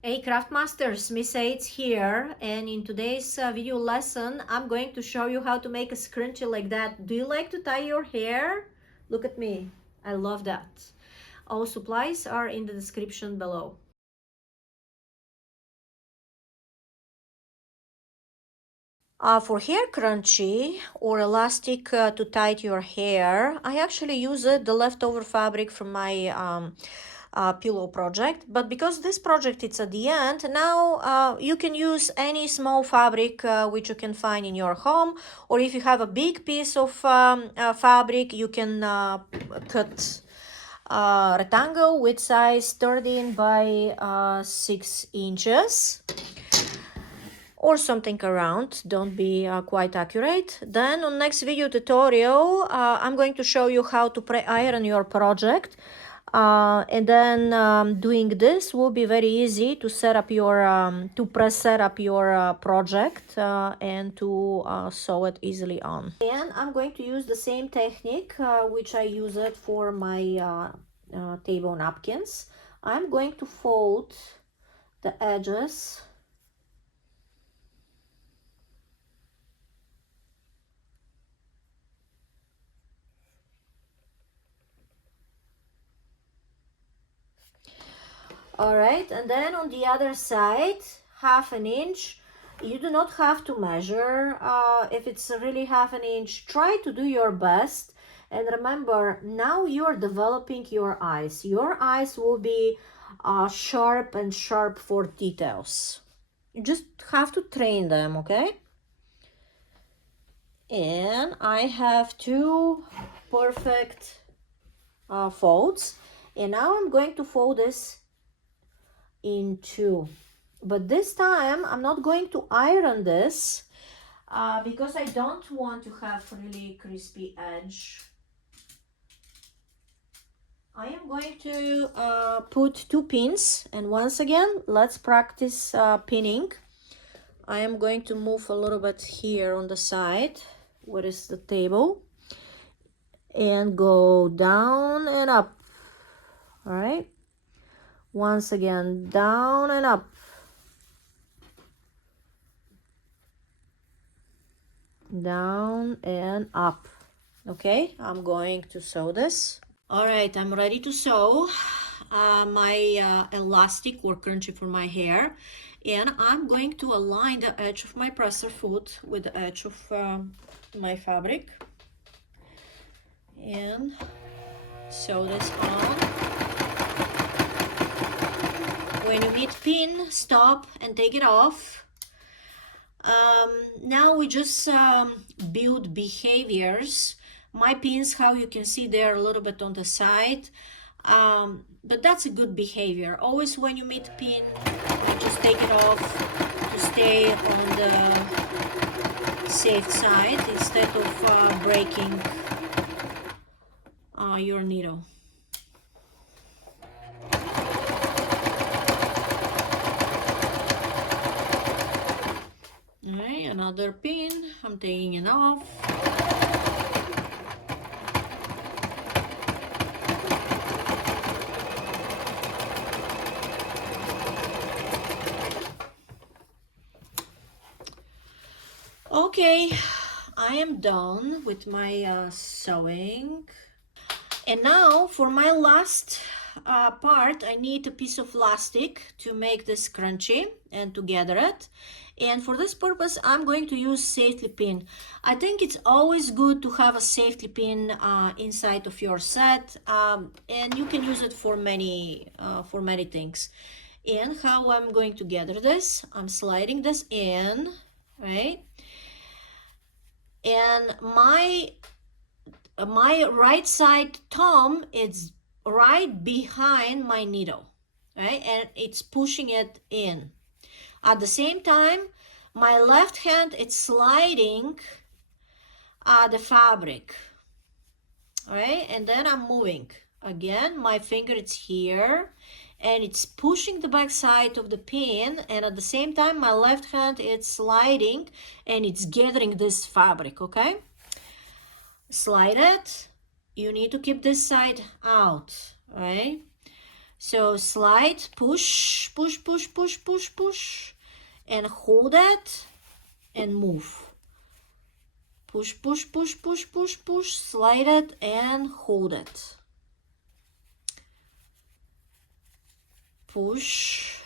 Hey Craftmasters, Miss Aids here, and in today's video lesson I'm going to show you how to make a scrunchie like that. Do you like to tie your hair? Look at me, I love that. All supplies are in the description below. For hair scrunchie or elastic to tie your hair, I actually use the leftover fabric from my pillow project, but because this project it's at the end now, you can use any small fabric which you can find in your home, or if you have a big piece of fabric, you can cut rectangle with size 13 by 6 inches or something around. Don't be quite accurate. Then on next video tutorial I'm going to show you how to pre-iron your project, and then doing this will be very easy to set up your set up your project and to sew it easily on. And I'm going to use the same technique which I use it for my table napkins. I'm going to fold the edges all right, and then on the other side, 1/2 inch. You do not have to measure. If it's really 1/2 inch, try to do your best. And remember, now you're developing your eyes. Your eyes will be sharp and sharp for details. You just have to train them, okay? And I have 2 perfect folds. And now I'm going to fold this in 2, but this time I'm not going to iron this because I don't want to have really crispy edge. I am going to put 2 pins, and once again let's practice pinning. I am going to move a little bit here on the side where is the table and go down and up. All right, once again down and up, down and up. Okay, I'm going to sew this. All right, I'm ready to sew my elastic or scrunchie for my hair, and I'm going to align the edge of my presser foot with the edge of my fabric and sew this on. When you hit pin, stop and take it off. Now we just build behaviors. My pins, how you can see, they're a little bit on the side, but that's a good behavior. Always when you meet pin, you just take it off to stay on the safe side instead of breaking your needle. All right, another pin, I'm taking it off. Okay, I am done with my sewing. And now for my last part, I need a piece of elastic to make this scrunchie and to gather it. And for this purpose, I'm going to use safety pin. I think it's always good to have a safety pin inside of your set, and you can use it for many things. And how I'm going to gather this, I'm sliding this in, right? And my right side thumb is right behind my needle, right? And it's pushing it in. At the same time, my left hand is sliding the fabric, all right? And then I'm moving. Again, my finger is here and it's pushing the back side of the pin, and at the same time my left hand is sliding and it's gathering this fabric, okay? Slide it. You need to keep this side out, right? So slide, push, push, push, push, push, push, and hold it and move. Push, push, push, push, push, push, slide it and hold it. Push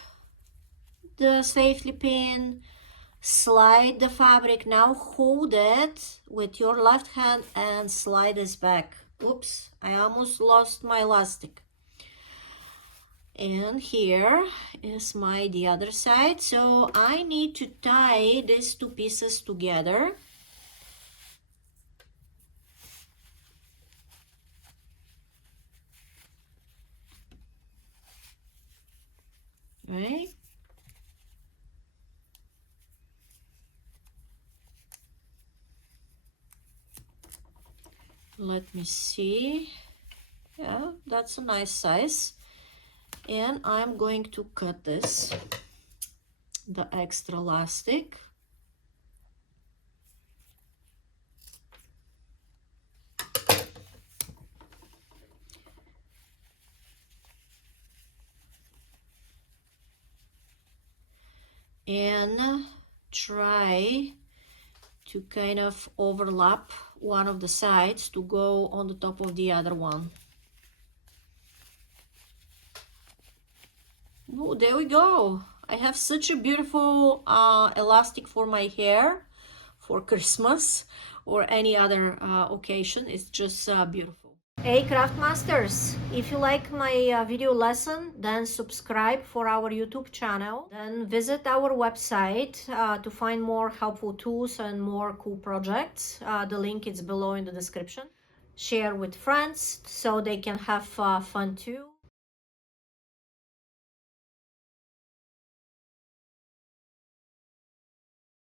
the safety pin, slide the fabric. Now hold it with your left hand and slide this back. Oops, I almost lost my elastic. And here is the other side. So I need to tie these two pieces together. Right? Let me see. Yeah, that's a nice size. And I'm going to cut this, the extra elastic. And try to kind of overlap one of the sides to go on the top of the other one. Oh, there we go. I have such a beautiful elastic for my hair for Christmas or any other occasion. It's just beautiful. Hey craft masters, if you like my video lesson, then subscribe for our YouTube channel. Then visit our website to find more helpful tools and more cool projects. The link is below in the description. Share with friends so they can have fun too.